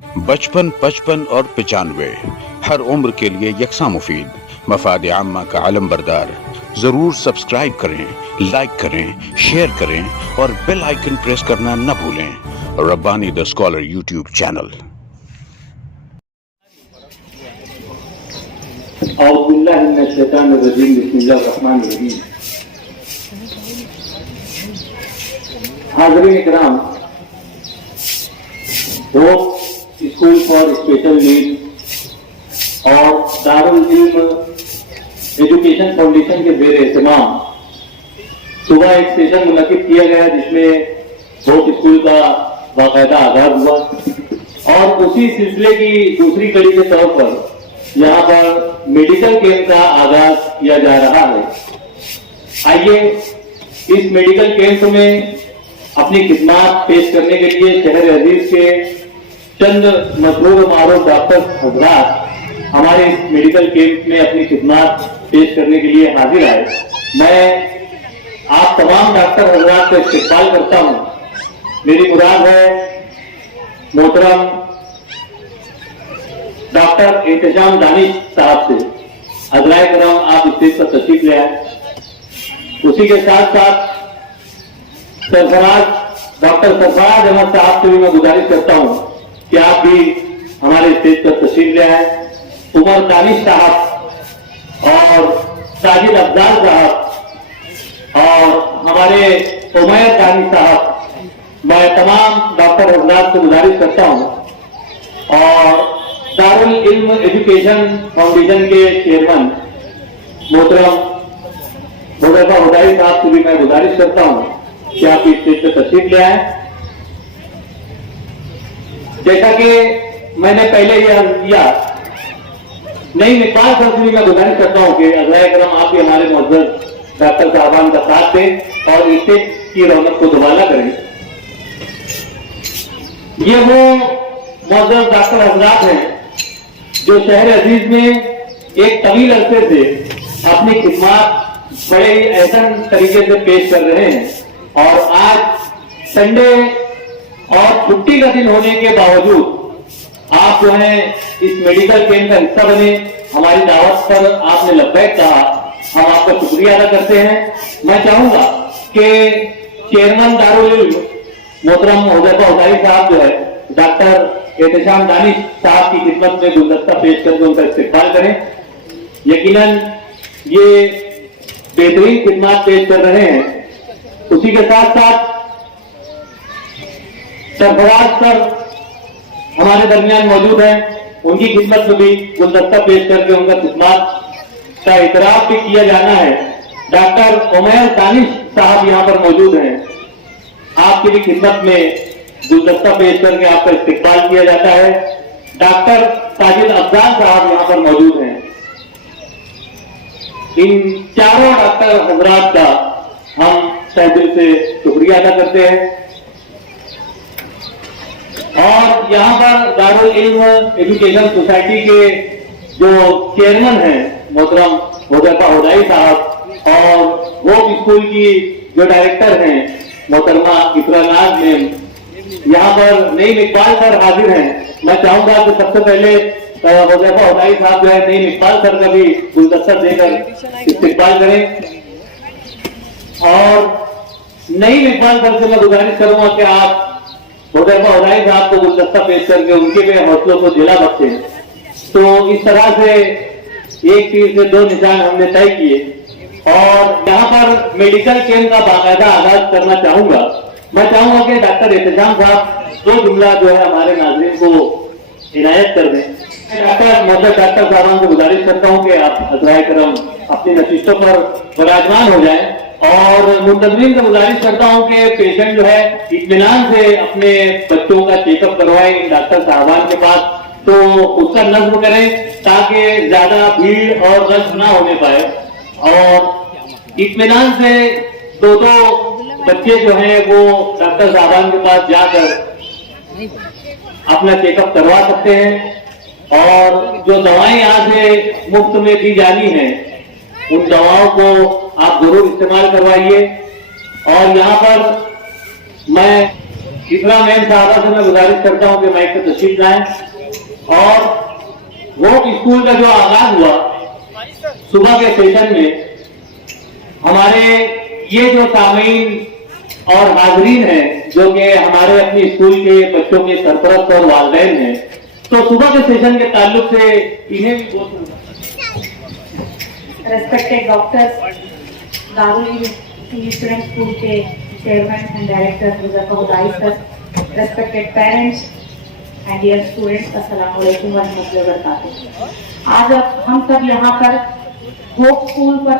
बचपन, 55 और 95 हर उम्र के लिए यकसा मुफीद, मफाद आम्मा का आलम बरदार। जरूर सब्सक्राइब करें, लाइक करें, शेयर करें और बेल आइकन प्रेस करना न भूलें। Rabbani the scholar YouTube channel. हाज़रीन इकराम, वो स्कूल फॉर स्पेशल नीड और दारुल इल्म एजुकेशन फाउंडेशन के जेर एहतमाम सुबह एक सेशन मुनक्किद किया गया जिसमें बहुत स्कूल का बाकायदा आगाज हुआ और उसी सिलसिले की दूसरी कड़ी के तौर पर यहाँ पर मेडिकल कैंप का आगाज किया जा रहा है। आइए इस मेडिकल कैंप में अपनी खिदमत पेश करने के लिए शहर अजीज के चंद मशहूर मारूफ डॉक्टर हजरात हमारे इस मेडिकल कैंप में अपनी खिदमत पेश करने के लिए हाजिर आए। मैं आप तमाम डॉक्टर हजरात का इस्तेमाल करता हूं। मेरी मुराद है मोहतरम डॉक्टर एहतशाम दानिश साहब से। हजराए करम, आप स्टेज पर तशरीफ ले आए। उसी के साथ साथ सरफराज डॉक्टर सरफराज अहमद साहब से भी मैं गुजारिश करता हूं कि आप भी हमारे स्टेज पर तशरीफ ले आए। उमर दानिश साहब और साजिद अफजाल साहब और हमारे उमैर दानिश साहब, मैं तमाम डॉक्टर हजरात से गुजारिश करता हूं और दारुल इल्म एजुकेशन फाउंडेशन के चेयरमैन मोहतरम मुजफ्फर हुदाई साहब से भी मैं गुजारिश करता हूं कि आप इस स्टेज पर तशरीफ ले आए। जैसा कि मैंने पहले ही अर्ज किया, नई मिसाल सर से भी मैं गुजारिश करता हूं कि अज़राए करम आप भी हमारे मुअज़्ज़ज़ डॉक्टर साहबान का साथ दें और इस स्टेज की रौनक को दुबारा करें। ये वो मुअज़्ज़ज़ डॉक्टर हजरात हैं जो शहर अजीज में एक तवील अरसे से अपनी खिदमत बड़े ही एहसन तरीके से पेश कर रहे हैं और आज संडे और छुट्टी का दिन होने के बावजूद आप जो है इस मेडिकल कैंप का हिस्सा बने। हमारी दावत पर आपने लब्बैक कहा, हम आपका शुक्रिया अदा करते हैं। मैं चाहूंगा कि चेयरमैन दारुल इल्म मोहतरम मुजफ्फर हुदाई साहब जो है डॉक्टर एहतशाम दानिश साहब की खिदमत में गुलदस्ता पेश करके उनका इस्तेमाल करें। यकीनन ये बेहतरीन खिदमत पेश कर रहे हैं। उसी के साथ साथ सरफराज सर हमारे दरमियान मौजूद हैं, उनकी खिदमत में भी गुलदस्ता पेश करके उनका खिदमत का इतराफ भी किया जाना है। डॉक्टर उमैर दानिश साहब यहाँ पर मौजूद हैं, आपकी भी खिदमत में गुलदस्ता पेश करके आपका इस्तेमाल किया जाता है। डॉक्टर साजिद अफजाल साहब यहाँ पर मौजूद हैं। इन चारों डॉक्टर हजरात का हम तहे दिल से शुक्रिया अदा करते हैं और यहाँ पर दारुल इल्म एजुकेशन सोसाइटी के जो चेयरमैन हैं मोहतरम मुजफ्फर हुदाई साहब और वो स्कूल की जो डायरेक्टर हैं मोहतरमा इकरा नाज मैम यहाँ पर नईम इकबाल सर हाजिर हैं। मैं चाहूंगा कि सबसे पहले मुजफ्फर हुदाई साहब जो है नईम इकबाल सर का भी गुलदस्ता देकर इस्तेमाल करें और नईम इकबाल सर से मैं गुजारिश करूंगा कि आप मुजफ्फर हुदाई साहब को गुलदस्ता पेश करके उनके भी हौसलों को जिला बख्शें। तो इस तरह से एक तीर से दो निशान हमने तय किए और यहाँ पर मेडिकल कैंप का बाकायदा आगाज करना चाहूंगा। मैं चाहूंगा कि डॉक्टर एहतशाम साहब दो जुमला जो है हमारे नाज़रीन को इनायत कर दें। डॉक्टर साहबान को गुजारिश करता हूं कि आप हज़राए करम अपनी नशिस्तों पर विराजमान हो जाएं और मुंतज़रीन से गुजारिश करता हूं कि पेशेंट जो है इत्मीनान से अपने बच्चों का चेकअप करवाएं डॉक्टर साहबान के पास, तो उसका नज़्म करें ताकि ज्यादा भीड़ और रश ना होने पाए और इत्मीनान से दो बच्चे जो हैं वो डॉक्टर साहबान के पास जाकर अपना चेकअप करवा सकते हैं और जो दवाएं यहाँ से मुफ्त में दी जानी है उन दवाओं को आप जरूर इस्तेमाल करवाइए। और यहाँ पर मैं इकरा मैम साहबा से मैं गुजारिश करता हूं कि माइक पे तशरीफ लाएं और वो स्कूल का जो आगाज हुआ सुबह के सेशन में हमारे ये जो सामीन और हाजरीन हैं जो कि हमारे अपने स्कूल के बच्चों के सरपरस्त और वालिदैन हैं, तो सुबह के सेशन के ताल्लुक से इन्हें भी बहुत respected doctors, Darul English student school के chairman and director Muzaffar Hudai sir, respected parents and dear students, अस्सलाम वालेकुम व रहमतुल्लाहि व बरकातहू। आज हम सब यहाँ पर होप स्कूल पर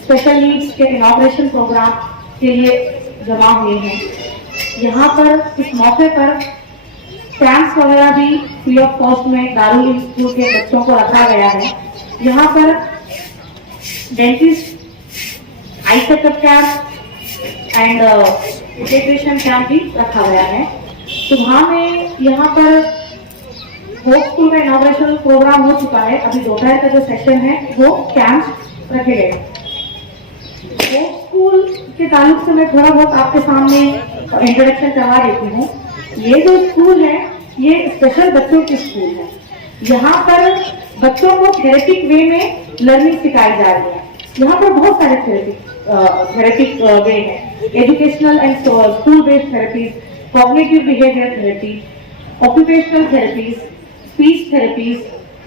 स्पेशल नीड्स के इनॉग्रेशन प्रोग्राम के लिए जमा हुए हैं। यहाँ पर इस मौके पर कैंप्स वगैरह भी फ्री ऑफ कॉस्ट में दारुल स्कूल के बच्चों को रखा गया है। यहाँ पर dentist, eye checkup camp and integration camp भी रखा गया है। सुबह में यहाँ पर होप स्कूल का इनॉग्रेशन प्रोग्राम हो चुका है। अभी दोपहर का जो सेशन है वो कैंप रखे गए। होप स्कूल के ताल्लुक से मैं थोड़ा बहुत आपके सामने इंट्रोडक्शन करवा देती हूँ। ये जो स्कूल है ये स्पेशल बच्चों की स्कूल है। यहाँ पर बच्चों को थेरेपिक वे में लर्निंग सिखाई जा रही है। यहाँ पर बहुत सारे थेरेपिक वे हैं, educational and school based therapies, cognitive behaviour therapy, occupational therapies, speech therapies,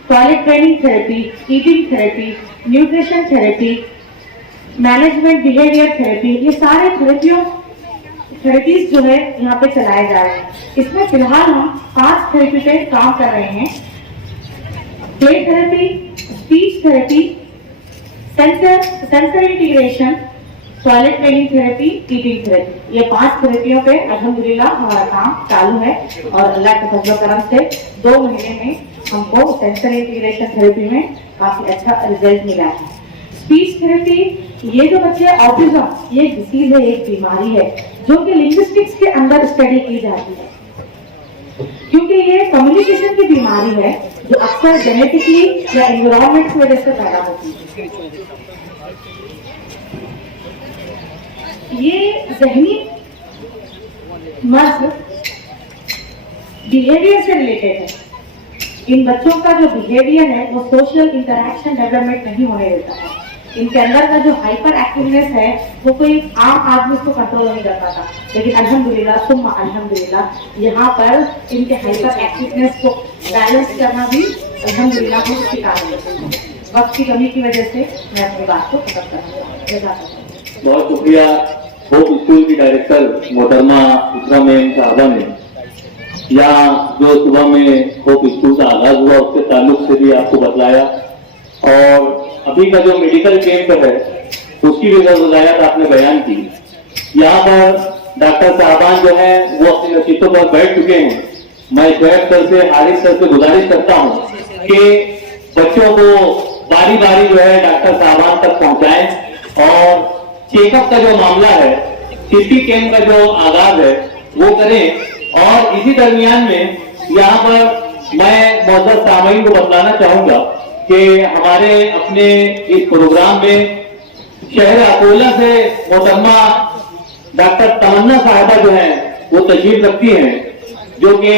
toilet training therapy, eating therapy, nutrition therapy, management behaviour therapy, ये सारे थेरेपीज जो है यहाँ पे चलाए जा रहे हैं। इसमें फिलहाल हम 5 थेरेपी पे काम कर रहे हैं। Play therapy, speech therapy, sensor integration, toilet training therapy, eating therapy, ये 5 थेरेपियों पे अल्हम्दुलिल्लाह हमारा काम चालू है और अल्लाह के फजल करम से 2 महीने में हमको सेंसर इंटीग्रेशन थेरेपी में काफी अच्छा रिजल्ट मिला है। स्पीच थेरेपी, ये जो बच्चे ऑटिज्म, ये एक डिसीज है, एक बीमारी है जो कि लिंग्विस्टिक्स के अंदर स्टडी की जाती है, क्योंकि ये कम्युनिकेशन की बीमारी है जो अक्सर जेनेटिकली या एनवायरनमेंट की वजह से पैदा होती है। ये जहनी मर्ज बिहेवियर से रिलेटेड है। इन बच्चों का जो बिहेवियर है वो सोशल इंटरैक्शन डेवलपमेंट नहीं होने देता है। इनके अंदर का जो हाइपर एक्टिवनेस है वो कोई आम आदमी उसको कंट्रोल नहीं कर पाता, लेकिन अल्हम्दुलिल्लाह सुम्मा अल्हम्दुलिल्लाह यहाँ पर इनके हाइपर एक्टिवनेस को बैलेंस करना भी अल्हम्दुलिल्लाह हम सिखा रहे हैं। वक्त की कमी की वजह से मैं अपनी बात को खत्म करना चाहूँ। बहुत शुक्रिया होप स्कूल की डायरेक्टर मोहतरमा इकरा मैम साहबा ने यहाँ जो सुबह में होप स्कूल का आगाज हुआ उसके ताल्लुक से भी आपको बतलाया, और अभी का जो मेडिकल कैंप है उसकी भी वजाहत आपने बयान की। यहाँ पर डॉक्टर साहबान जो है वो अपनी नशीतों पर बैठ चुके हैं। मैं शोएब सर से, हारिस सर से गुजारिश करता हूँ कि बच्चों को बारी बारी जो है डॉक्टर साहबान तक पहुंचाएं और चेकअप का जो मामला है, सीटी कैंप का जो आगाज है वो करें। और इसी दरमियान में यहाँ पर मैं मौजूद सामीन को बतलाना चाहूंगा कि हमारे अपने इस प्रोग्राम में शहर अकोला से मोहतरमा डॉक्टर तमन्ना साहबा जो है वो तशरीफ रखती हैं, जो कि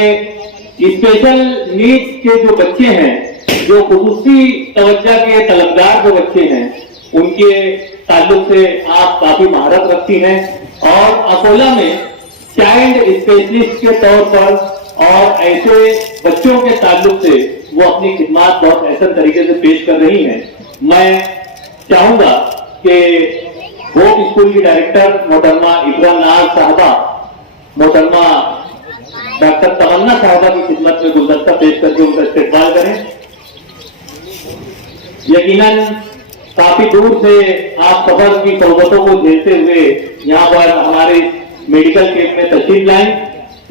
स्पेशल नीड्स के जो बच्चे हैं, जो खुसूसी तवज्जो के तलबदार जो बच्चे हैं, उनके ताल्लुक से आप काफी महारत रखती हैं और अकोला में चाइल्ड स्पेशलिस्ट के तौर पर और ऐसे बच्चों के ताल्लुक से वो अपनी खिदमत बहुत ऐसे तरीके से पेश कर रही हैं। मैं चाहूंगा कि होप स्कूल की डायरेक्टर मोहतरमा इकरा नाज साहबा मोहतरमा डॉक्टर तमन्ना साहबा की खिदमत में गुलदस्ता पेश करके उनका इस्तेमाल करें। यकीनन काफी दूर से आप सफर की सोबतों को झेलते हुए यहाँ पर हमारे मेडिकल कैंप में तशरीफ लाएं।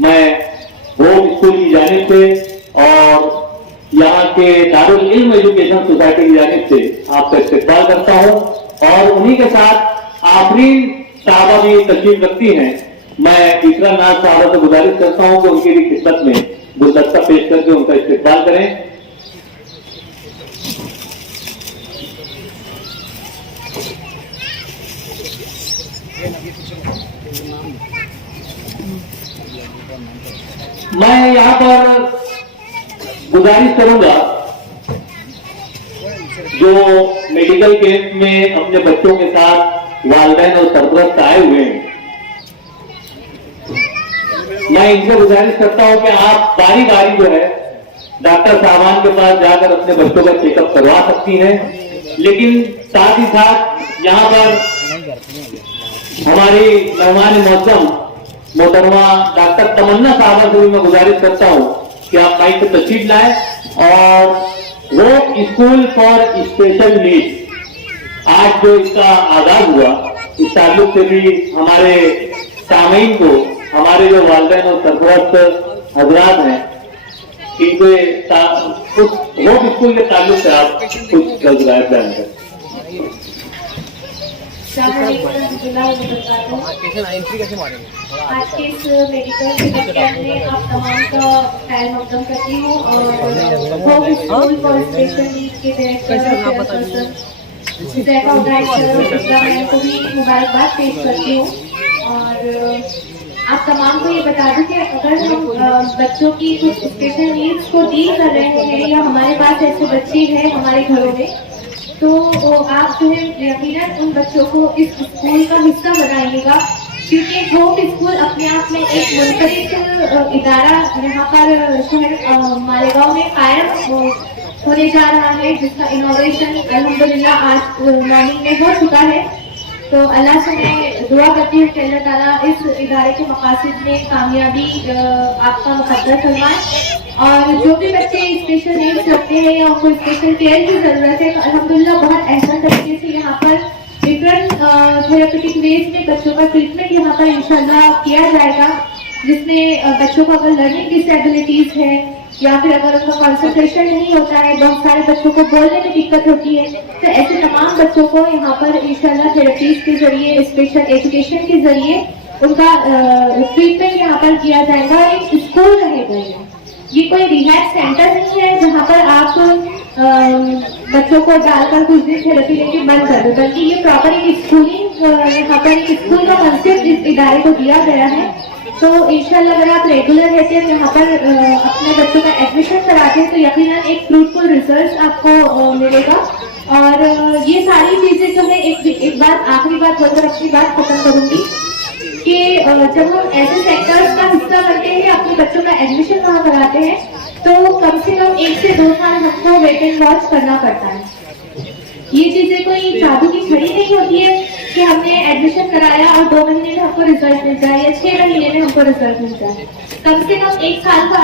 मैं होप स्कूल की जानिब से और यहाँ के दारुल इल्म एजुकेशन सोसाइटी की जानिब से आपका इस्तेमाल करता हूँ और उन्हीं के साथ आखिरी साहबा भी तशरीफ रखती हैं। मैं इकरा नाज साहबा से गुजारिश करता हूँ कि उनकी भी खिदमत में गुलदस्ता पेश करके उनका इस्तेमाल करें। मैं यहाँ पर गुजारिश करूंगा जो मेडिकल कैंप में अपने बच्चों के साथ वालिदैन और सरपरस्त आए हुए हैं, मैं इनसे गुजारिश करता हूं कि आप बारी बारी जो है डॉक्टर साहबान के पास जाकर अपने बच्चों का चेकअप करवा सकती हैं, लेकिन साथ ही साथ यहाँ पर हमारी मेहमान मौसम मोहतरमा डॉक्टर तमन्ना साहबा से भी मैं गुजारिश करता हूं कि आप माइक पे तशरीफ लाएं और वो स्कूल फॉर स्पेशल नीड्स आज जो इसका आगाज हुआ, इस ताल्लुक से भी हमारे सामीन को, हमारे जो वालिदैन और सरपरस्त हजरात हैं, इनके कुछ होप स्कूल के ताल्लुक से आप कुछ गुजारिश बयान करें। आज के इस मेडिकल कैंप में आप तमाम का खैर मकदम करती हूँ और hope school for special needs के डायरेक्टर को भी मुबारकबाद पेश करती हूँ। और आप तमाम को ये बता दूं कि अगर हम बच्चों की कुछ स्पेशल नीड्स को डील कर रहे हैं या हमारे पास ऐसे बच्चे हैं हमारे घरों में, तो आप जो है यकीनन उन बच्चों को इस स्कूल का हिस्सा बनाइएगा, क्योंकि होप स्कूल अपने आप में एक मुनफरिद इदारा यहाँ पर शहर मालेगांव में कायम होने जा रहा है, जिसका इनोवेशन अल्हम्दुलिल्लाह आज मॉर्निंग में हो चुका है। तो अल्लाह से मैं दुआ करती हूँ कि अल्लाह ताला इस इदारे के मकासद में कामयाबी आपका मुकद्दर फरमाए। और जो भी बच्चे स्पेशल नीड्स रखते हैं या उनको स्पेशल केयर की जरूरत है, तो अल्हम्दुलिल्लाह बहुत ऐसा तरीके से यहाँ पर डिफरेंट थेरेपेटिक वेज में बच्चों का ट्रीटमेंट यहाँ पर इंशाल्लाह किया जाएगा, जिसमें बच्चों को अगर लर्निंग डिसेबिलिटीज है या फिर अगर उनका कंसंट्रेशन नहीं होता है, बहुत सारे बच्चों को बोलने में दिक्कत होती है, तो ऐसे तमाम बच्चों को यहाँ पर इंशाल्लाह थेरेपीज के जरिए, स्पेशल एजुकेशन के जरिए उनका ट्रीटमेंट यहाँ पर किया जाएगा। एक स्कूल रहेगा, ये कोई रिहैब सेंटर नहीं है जहाँ पर आप बच्चों को डालकर कुछ दिन थेरेपी लेके बंद कर दो, बल्कि ये प्रॉपर एक स्कूलिंग, यहाँ पर एक स्कूल का कंसेप्ट इस इदारे को दिया गया है। तो इंशाल्लाह अगर आप रेगुलर रहते हैं यहाँ पर अपने बच्चों का एडमिशन कराते हैं, तो यकीनन एक फ्रूटफुल रिजल्ट आपको मिलेगा। और ये सारी चीजें जो है, एक बात आखिरी बात बोलकर अपनी बात खत्म करूंगी कि जब हम ऐसे सेक्टर्स का हिस्सा बनते हैं, अपने बच्चों का एडमिशन वहाँ कराते हैं, तो कम से कम 1 से 2 साल हमको वेट एंड वॉच करना पड़ता है। ये चीजें कोई जादू की घड़ी नहीं होती है कि हमने एडमिशन कराया और 2 महीने में हमको रिजल्ट मिल जाए या 6 महीने में हमको रिजल्ट मिल जाए। कम से कम 1 साल का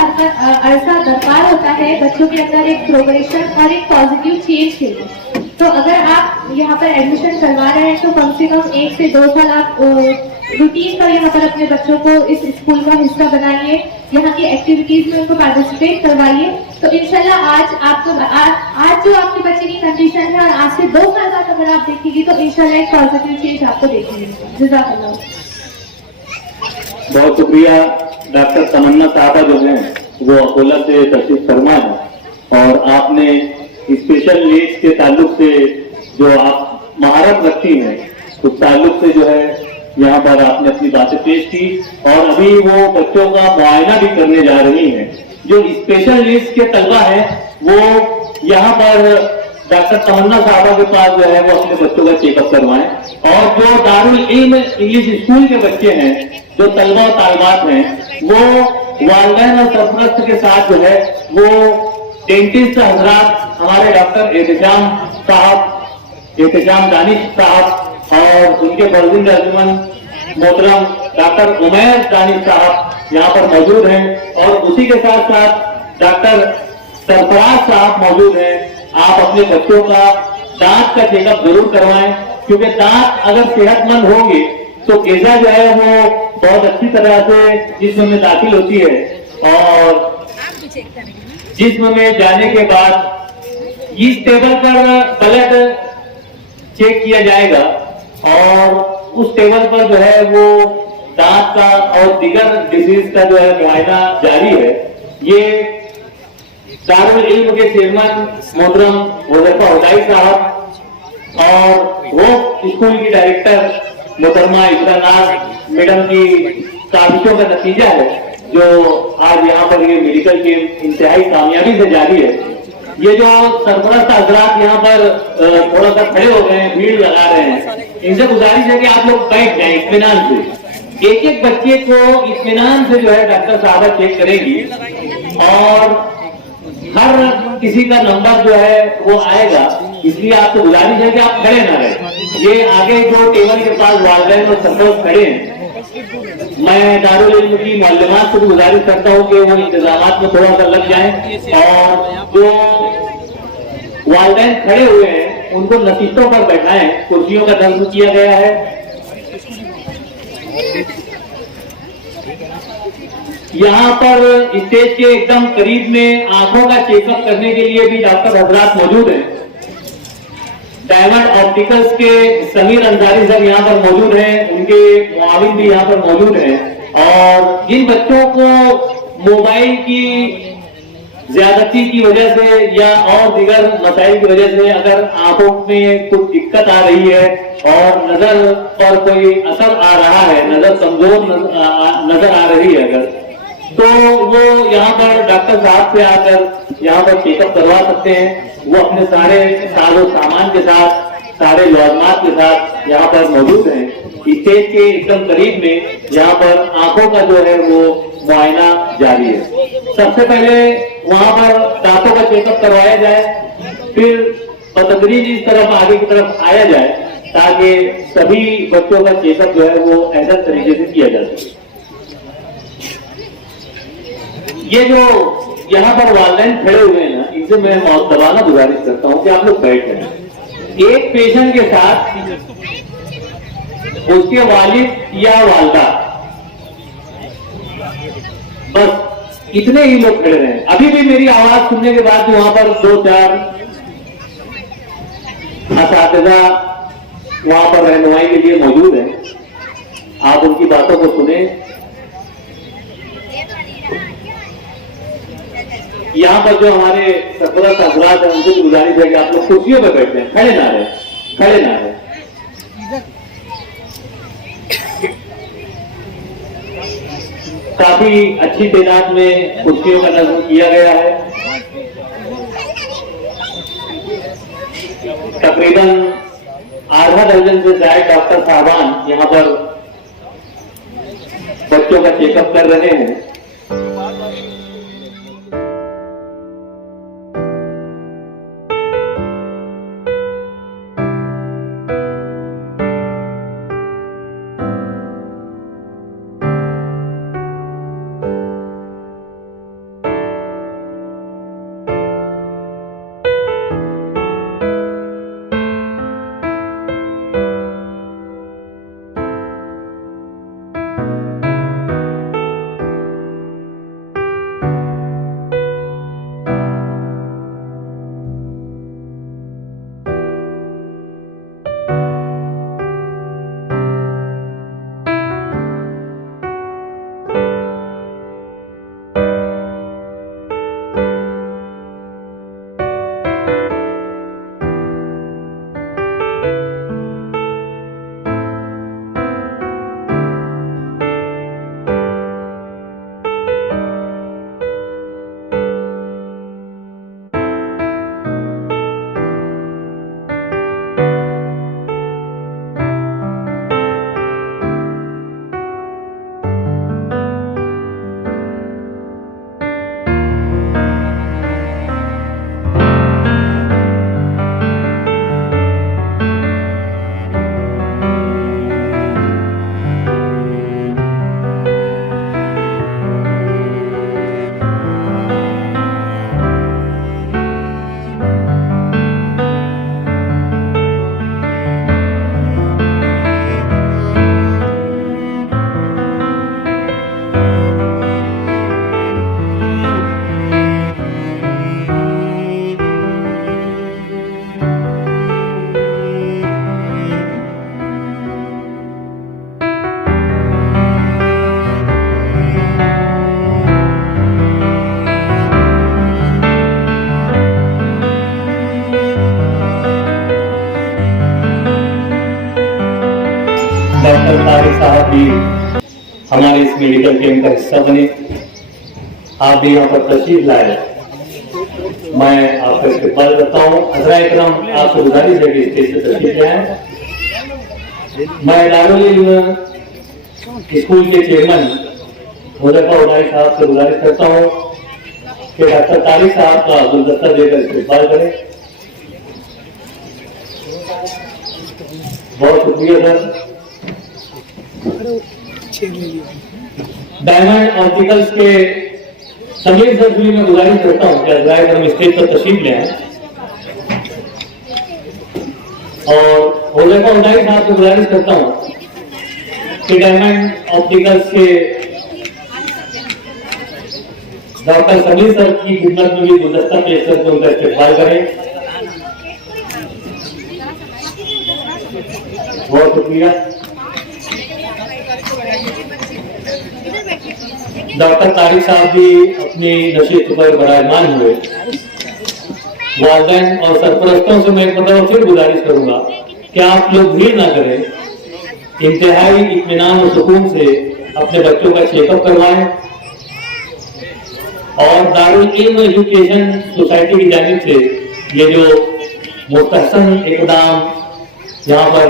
अरसा दरकार होता है बच्चों के अंदर एक प्रोग्रेशन और एक पॉजिटिव चेंज के लिए। तो अगर आप यहाँ पर एडमिशन करवा रहे हैं, तो कम से कम 1 से 2 साल आप रूटीन पर यहाँ पर अपने बच्चों को इस स्कूल का हिस्सा बनाइए, यहाँ की एक्टिविटीज में उनको पार्टिसिपेट करवाइए। तो इंशाल्लाह आज आपको आज जो आपके बच्चे की कंडीशन है और आज से 2 साल बाद अगर आप देखेंगे तो इंशाल्लाह एक पॉजिटिव चेंज आपको देखने मिलेगा। जज़ाकल्लाह। बहुत शुक्रिया। डॉक्टर तमन्ना साहबा जो है वो अकोला से तशरीफ फरमा है और आपने स्पेशल नीड्स के ताल्लुक से जो आप महारत रखती हैं, उस ताल्लुक से जो है यहाँ पर आपने अपनी बातें पेश की और अभी वो बच्चों का मुआयना भी करने जा रही हैं। जो स्पेशल नीड्स के तलबा है वो यहाँ पर डॉक्टर तमन्ना साहबा के पास जो है वो अपने बच्चों का चेकअप करवाएं, और जो दारुल इल्म इंग्लिश स्कूल के बच्चे हैं, जो तलबा और तालिबात हैं, वो वालिदैन और सरपरस्त के साथ जो है वो डेंटिस्ट हजरात हमारे डॉक्टर एहतजाम दानिश साहब और उनके बरजिंद अंजुमन मोहतरम डॉक्टर उमैर दानिश साहब यहाँ पर मौजूद हैं, और उसी के साथ साथ डॉक्टर सरफराज साहब मौजूद हैं। आप अपने बच्चों का दांत का चेकअप जरूर करवाएं, क्योंकि दांत अगर सेहतमंद होंगे तो गेजा जो है वो बहुत अच्छी तरह से जिस्म में दाखिल होती है, और जिस्म में जाने के बाद इस टेबल पर ब्लड चेक किया जाएगा और उस टेबल पर जो है वो दांत का और दीगर डिजीज का जो है मुआयना जारी है। ये दारुल इल्म के चेयरमैन मोहतरम वज़ीफा हुदाई साहब और वो स्कूल की डायरेक्टर मोहतरमा इकरा नाज मैडम की काविशों का नतीजा है। जो आज यहाँ पर ये मेडिकल कैंप इंतहाई कामयाबी से जारी है। ये जो सरपरस्त हजरात यहाँ पर थोड़ा सा खड़े हो गए हैं, भीड़ लगा रहे हैं, इनसे गुजारिश है कि आप लोग बैठ जाएं इत्मीनान से। एक एक बच्चे को इत्मीनान से जो है डॉक्टर साहबा चेक करेगी और हर किसी का नंबर जो है वो आएगा, इसलिए आपको गुजारिश है कि आप खड़े ना रहे। ये आगे जो टेबल के पास वालिदैन और सरपरस्त खड़े हैं, मैं दारुल इल्म की मालूमात को भी गुजारिश करता हूँ कि वो इंतजामात में थोड़ा सा लग जाएं और जो वालिदैन खड़े हुए हैं उनको नसीतों पर बैठाएं। कुर्सियों का दर्ज किया गया है। यहाँ पर स्टेज के एकदम करीब में आंखों का चेकअप करने के लिए भी डॉक्टर हजरात मौजूद हैं। डायमंड ऑप्टिकल्स के समीर अंसारी सर यहाँ पर मौजूद हैं, उनके मुआविन भी यहाँ पर मौजूद हैं। और जिन बच्चों को मोबाइल की ज्यादती की वजह से या और दीगर मसाइल की वजह से अगर आंखों में कुछ दिक्कत आ रही है और नजर पर कोई असर आ रहा है, नजर कमजोर नजर आ रही है अगर, तो वो यहाँ पर डॉक्टर साहब से आकर यहाँ पर चेकअप करवा सकते हैं। वो अपने सारे साजो सामान के साथ, सारे लौजमात के साथ यहाँ पर मौजूद हैं। स्टेज के एकदम करीब में यहाँ पर आंखों का जो है वो मुआयना जारी है। सबसे पहले वहाँ पर दांतों का चेकअप करवाया जाए, फिर बतदरीज इस तरफ आगे की तरफ आया जाए ताकि सभी बच्चों का चेकअप जो है वो ऐसा तरीके से किया जा सके। ये जो यहाँ पर वालिदैन खड़े हुए हैं ना, इनसे मैं दबाना गुजारिश करता हूँ कि आप लोग बैठ जाएं। एक पेशेंट के साथ उसके वालिद या वालदा, बस इतने ही लोग खड़े रहे। अभी भी मेरी आवाज सुनने के बाद वहां पर 2-4 असातिज़ा वहां पर रहनुमाई के लिए मौजूद हैं, आप उनकी बातों को सुने। यहाँ पर जो हमारे सरपरस्त हजरात हैं उनसे गुजारिश है कि आप लोग कुर्सियों पर बैठे हैं, खड़े ना रहे, खड़े ना रहे। काफी अच्छी तादाद में कुर्सियों का नज़्म किया गया है। तकरीबन आधा दर्जन से ज्यादा डॉक्टर साहबान यहाँ पर बच्चों का चेकअप कर रहे हैं। डॉक्टर तारिक साहब भी हमारे इस मेडिकल कैंप का हिस्सा बने। आप भी यहाँ पर तशरीफ लाए, मैं आपका इस्तेमाल करता हूँ। हज़रा इकराम, आपसे गुजारिश है कि स्टेज पर तशरीफ लाएं। मैं दारुल स्कूल के चेयरमैन मुजफ्फर उदाई साहब से गुजारिश करता हूँ कि डॉक्टर तारिक साहब का गुलदस्ता देकर इस्तेमाल करें। बहुत शुक्रिया सर। डायमंड ऑप्टिकल्स के समीर सर भी मैं गुजारिश करता हूँ कि अगर हम स्टेज पर तशरीफ ले आए और मुजफ्फर उदाई साहब से गुजारिश करता हूँ कि डायमंड ऑप्टिकल्स के डॉक्टर समीर सर की खिदमत में भी गुलदस्ता पेश करके उनका इस्तेमाल करें। बहुत शुक्रिया। डॉक्टर तारिक साहब भी अपनी नशीहत पर बराजमान हुए। वालिदैन और सरपरस्तों से मैं एक मतलब फिर गुजारिश करूंगा कि आप लोग भीड़ ना करें, इंतहाई इत्मीनान और सुकून से अपने बच्चों का चेकअप करवाएं और दारुल इल्म एजुकेशन सोसाइटी की जानिब से ये जो मुस्तहसन इकदाम यहाँ पर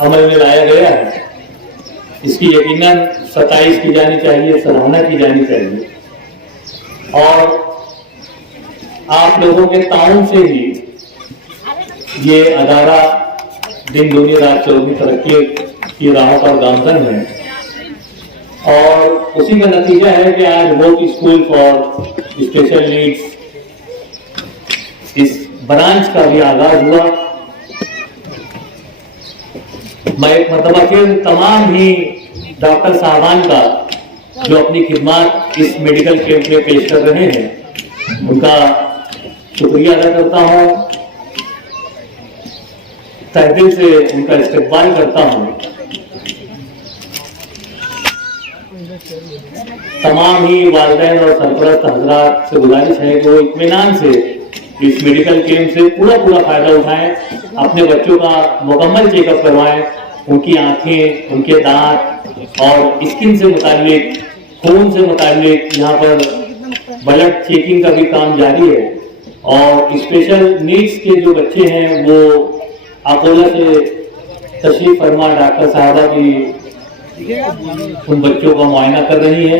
अमल में लाया गया है, इसकी यकीनन सताइश की जानी चाहिए, सराहना की जानी चाहिए। और आप लोगों के ताउन से ही ये अदारा दिन दुनिया रात चौबीस तरक्की की राहों पर गामजन है और उसी का नतीजा है कि आज वोक स्कूल फॉर स्पेशल नीड्स इस ब्रांच का भी आगाज हुआ। मैं एक मरतबा फिर तमाम ही डॉक्टर साहबान का जो अपनी खिदमत इस मेडिकल कैंप में पेश कर रहे हैं उनका शुक्रिया अदा करता हूँ, तहे दिल से उनका इस्तेमाल करता हूँ। तमाम ही वालिदैन और सरपरस्त हजरात से गुजारिश है कि वो इत्मीनान से इस मेडिकल कैंप से पूरा फायदा उठाएं, अपने बच्चों का मुकम्मल चेकअप करवाएं, उनकी आंखें, उनके दांत और स्किन से मुताल्लिक, खून से मुताल्लिक यहाँ पर ब्लड चेकिंग का भी काम जारी है और स्पेशल नीड्स के जो बच्चे हैं वो अकोला से तशरीफ फरमा डॉक्टर साहबा की उन बच्चों का मुआयना कर रही है।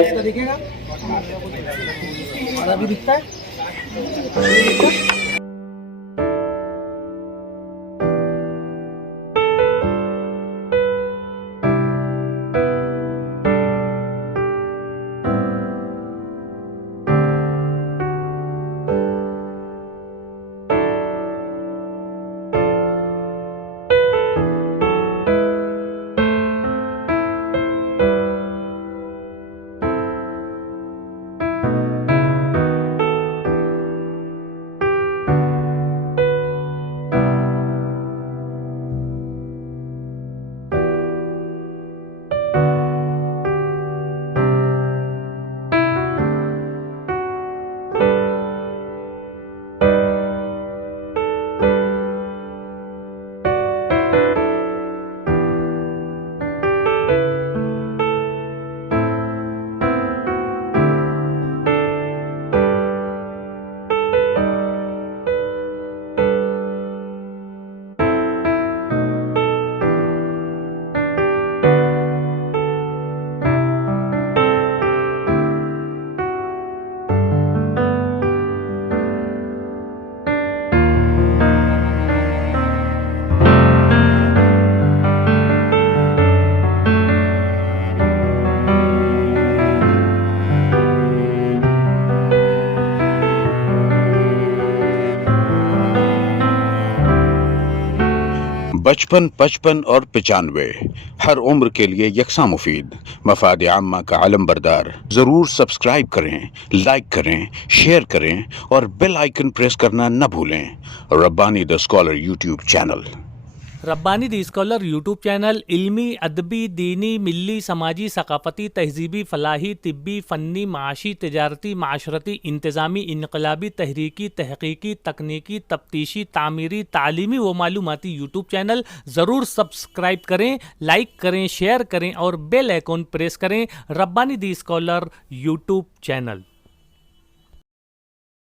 बचपन 55 और 95 हर उम्र के लिए यकसा मुफीद मफाद आम्मा का आलम बरदार। ज़रूर सब्सक्राइब करें, लाइक करें, शेयर करें और बेल आइकन प्रेस करना न भूलें। Rabbani the scholar YouTube channel. Rabbani the scholar YouTube channel इल्मी, अदबी, दीनी, मिली, समाजी, सकाफ़ती, तहजीबी, फ़लाही, तिब्बी, फ़न्नी, माशी, तिजारती, माशरती, इंतज़ामी, इनकलाबी, तहरीकी, तहक़ीक़ी, तकनीकी, तफ्तीशी, तामीरी, तालीमी व मालूमाती यूट्यूब चैनल। ज़रूर सब्सक्राइब करें, लाइक करें, शेयर करें और बेल आइकन प्रेस करें। Rabbani the scholar YouTube channel.